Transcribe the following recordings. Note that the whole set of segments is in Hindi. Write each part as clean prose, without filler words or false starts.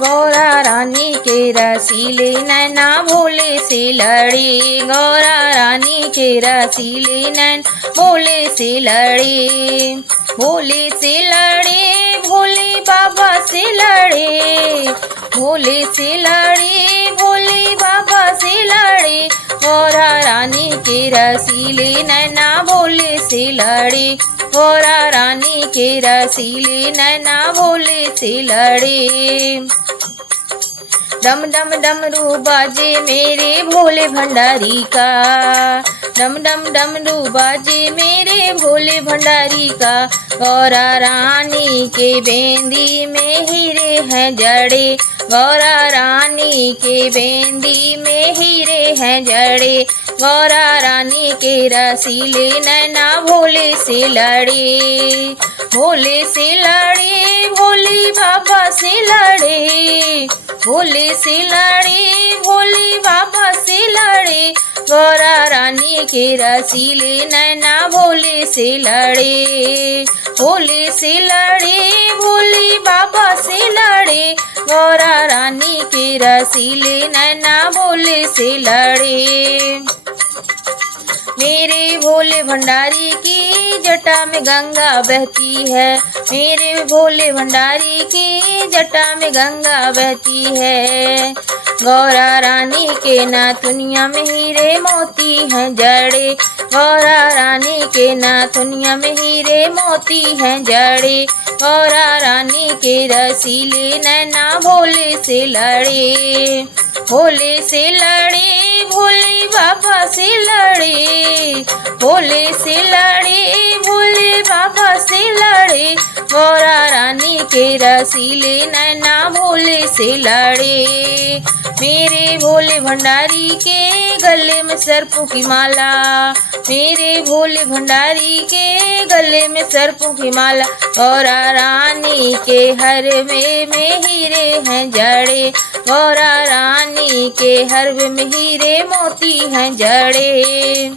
गौरा रानी के रसीले नैना भोले से लड़े, गौरा रानी के रसीले नैन भोले से लड़े, भोले से लड़े, भोले बाबा से लड़े, भोले से लड़े, भोले बाबा से लड़े, गौरा रानी के रसीले नैना भोले से लड़े, गौरा रानी के रसीले नैना भोले से लड़े। डम डम डमरू बाजे मेरे भोले भंडारी का, डम डम डमरू बाजे मेरे भोले भंडारी का, गौरा रानी के बेंदी में हीरे हैं जड़े, गौरा रानी के बेंदी में हीरे हैं जड़े, गौरा रानी के रसीले नैना भोले से लड़े, भोले से लड़े, भोले बाबा से लड़े, भोले से लड़े, भोले बाबा से लड़े, गौरा रानी के रसीले नैना भोले से लड़े, भोले से लड़े, भोले बाबा से लड़े, गौरा रानी के रसीले नैना भोले से लड़े। मेरे भोले भंडारी की जटा में गंगा बहती है, मेरे भोले भंडारी की जटा में गंगा बहती है, गौरा रानी के नाथुनिया में हीरे मोती हैं जड़े, गौरा रानी के नाथुनिया में हीरे मोती हैं जड़े, गौरा रानी के रसीले नैना भोले से लड़े, भोले से लड़े, भोले बाबा से लड़े, भोले से लड़े, भोले बाबा से लड़े, गौरा रानी के रसीले नैना भोले से लड़े। मेरे भोले भंडारी के गले में सर्पों की माला, मेरे भोले भंडारी के गले में सर्पों की माला, गौरा रानी के हरवे में हीरे हैं जड़े, गौरा रानी के हरवे में हीरे मोती हैं जड़े,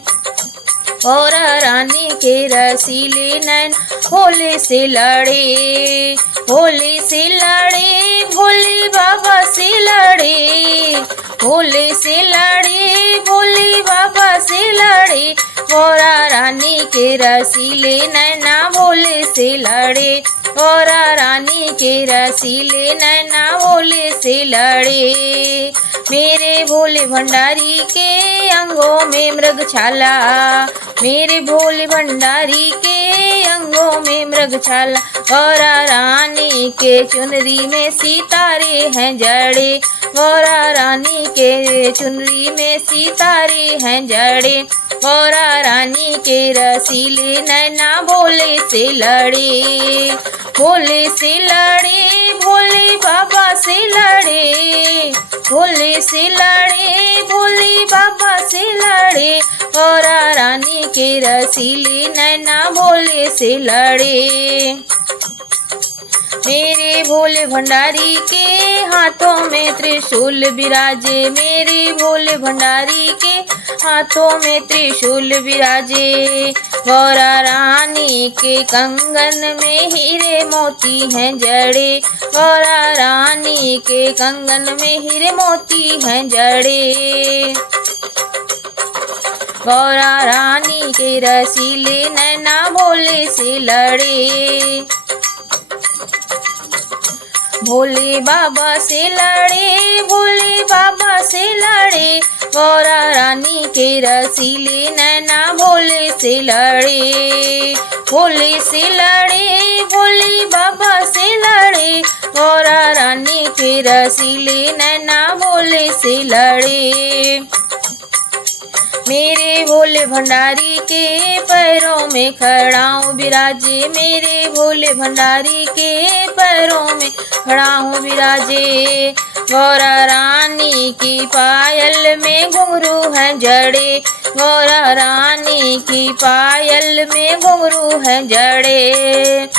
गौरा रानी के रसीले नैन भोले से लड़े, भोले से लड़े, भोले बाबा से लड़े, भोले से लड़े, भोले बाबा से लड़े, गौरा रानी के रसीले नैना भोले से लड़े, गौरा रानी के रसीले नैना भोले से लड़े। मेरे भोले भंडारी के अंगों में मृग छाला, मेरे भोले भंडारी के अंगों में मृग छाला, गौरा रानी के चुनरी में सितारे हैं जड़े, गौरा रानी के चुनरी में सितारे हैं जड़े, गौरा रानी के रसीले नैना भोले से लड़े, भोले से लड़े, भोले बाबा से लड़े, भोले से लड़े, भोले बाबा से लड़े, गौरा रानी के रसीले नैना भोले से लड़े। मेरे भोले भंडारी के हाथों में त्रिशूल विराजे, मेरे भोले भंडारी के हाथों में त्रिशूल विराजे, गौरा रानी के कंगन में हीरे मोती हैं जड़े, गौरा रानी के कंगन में हीरे मोती हैं जड़े, गौरा रानी के रसीले नैना भोले से लड़े, भोले बाबा से लड़े, भोले बाबा से लड़े, गौरा रानी के रसीले नैना भोले से लड़े, भोले से लड़े, भोले बाबा से लड़े, गौरा रानी के रसीले नैना भोले से लड़े। मेरे भोले भंडारी के पैरों में खड़ाऊं विराजे, मेरे भोले भंडारी के पैरों में खड़ाऊं विराजे, गौरा रानी की पायल में घुंघरू हैं जड़े, गौरा रानी की पायल में घुंघरू हैं जड़े,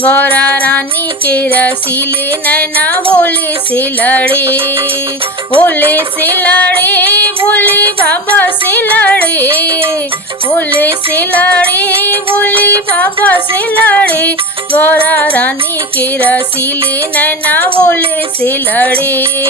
गौरा रानी के रसीले नैना भोले से लड़े, भोले से लड़े, भोले बाबा से लड़े, भोले से लड़े, भोले बाबा से लड़े, गौरा रानी के रसीले नैना भोले से लड़े।